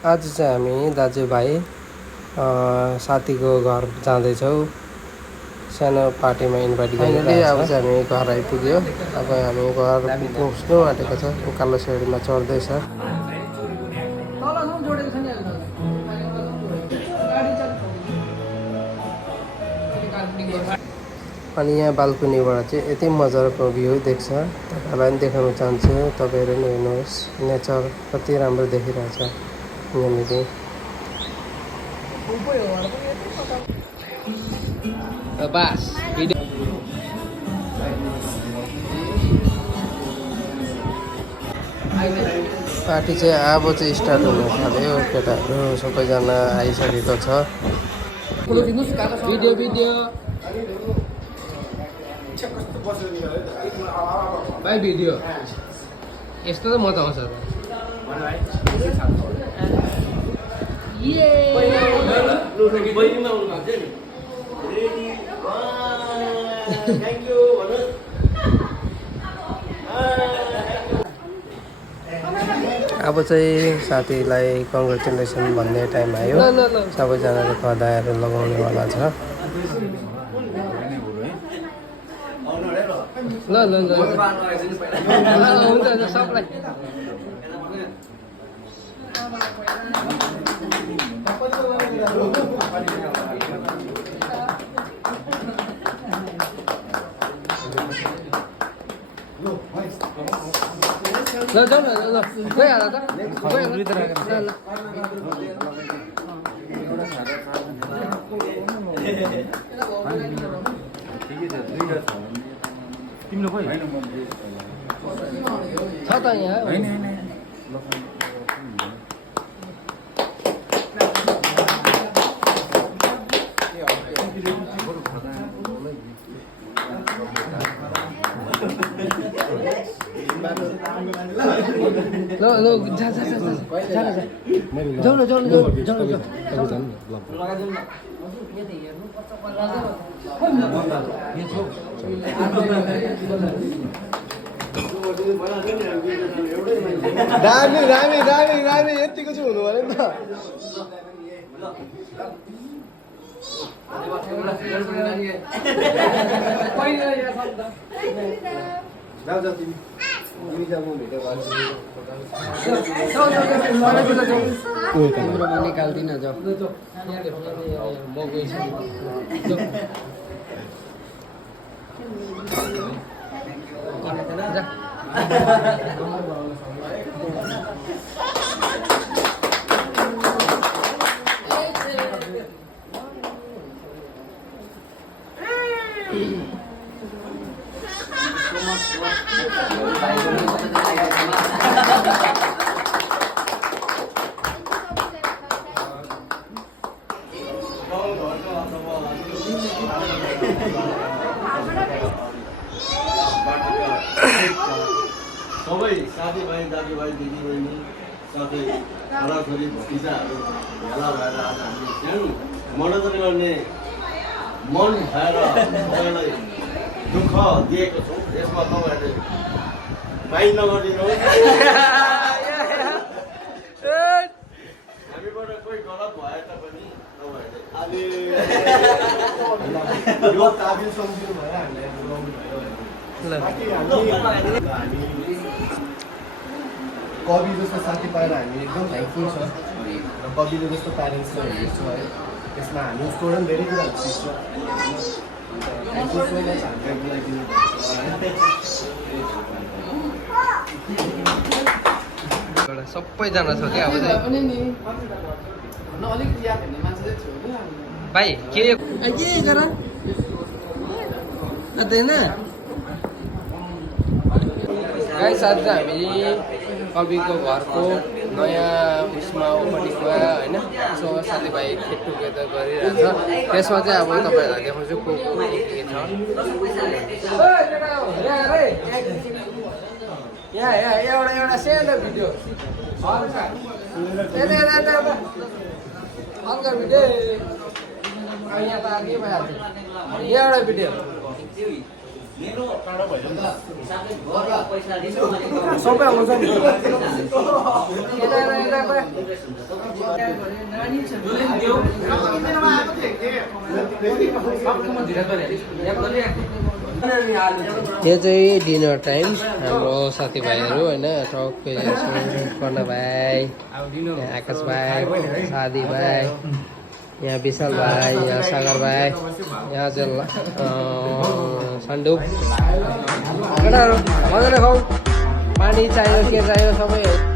आज चाहिँ हामी दाजुभाइ साथीको घर जाँदैछौँ। सानो पार्टीमा इन्भाइट गरेर अब चाहिँ हामी घर आइपुग्यो। अब हामी घर पुग्नु आँटेको छ। उकालो सिँढीमा चढ्दैछ। अनि यहाँ बाल्कुनीबाट चाहिँ यति मजाको भ्यू देख्छ। तपाईँहरूलाई पनि देखाउन चाहन्छु। तपाईँहरू पनि हेर्नुहोस्, नेचर कति राम्रो देखिरहेछ यहाँनिर। बस पार्टी चाहिँ अब चाहिँ स्टार्ट हुन थाल्यो। केटाहरू सबैजना आइसकेको छ। भिडियो भाइ भिडियो यस्तो त मजा आउँछ अब चाहिँ साथीलाई कङ्ग्रेचुलेसन भन्ने टाइम आयो। सबैजनाले खदाहरू लगाउनेवाला छ। ल हुन्छ सबलाई ल जाऊ न ल गइहाल त तिम्रो खोइ छ त यहाँ हैन ल जा दामी यतिको चाहिँ हुनु पर्यो नि त निकाल्दिन जाऊ म गइसकेँ सबै साथीभाइ दाजुभाइ दिदीबहिनी साथै छोराछोरी भतिजाहरू भेला भएर आज हामीले सानो मनोरञ्जन गर्ने मन भएर सबैलाई दुःख दिएको छौँ। यसमा तपाईँहरूले माइन्ड नगरिदिनुहोस्। हामीबाट कोही गलत भए तापनि तपाईँहरूले यो काबिल सम्झिनु भएर हामीलाई बोलाउनु भयो। कवि जस्तो साथी पाएर हामी एकदम थ्याङ्कफुल छ र कविले जस्तो प्यारेन्ट्सलाई हेर्छु है। त्यसमा हामी उसको पनि धेरै कुराहरू सिक्छौँ। थ्याङ्कफुल सो मच हामीलाई बोलाइदिनु सबैजना छ क्या अब भाइ के गर गाइस आज हामी कविको घरको नयाँ उयसमा उपरि गयो होइन। सो साथीभाइ गेट टुगेदर गरिरहेछ। त्यसमा चाहिँ अब तपाईँहरूलाई देखाउँछु को के छ। यहाँ एउटा सानो भिडियो हल्का भिडियो यहाँ त के भइहाल्छ। यहाँ एउटा भिडियो सबै आउँछ नि यो चाहिँ डिनर टाइम हाम्रो साथीभाइहरू होइन टक्कै कर्ण भाइ यहाँ आकाश भाइ सादी भाइ यहाँ विशाल भाइ यहाँ सागर भाइ यहाँ चाहिँ सन्दुप केटाहरू मजाले खाऊ पानी चाहियो के चाहियो सबै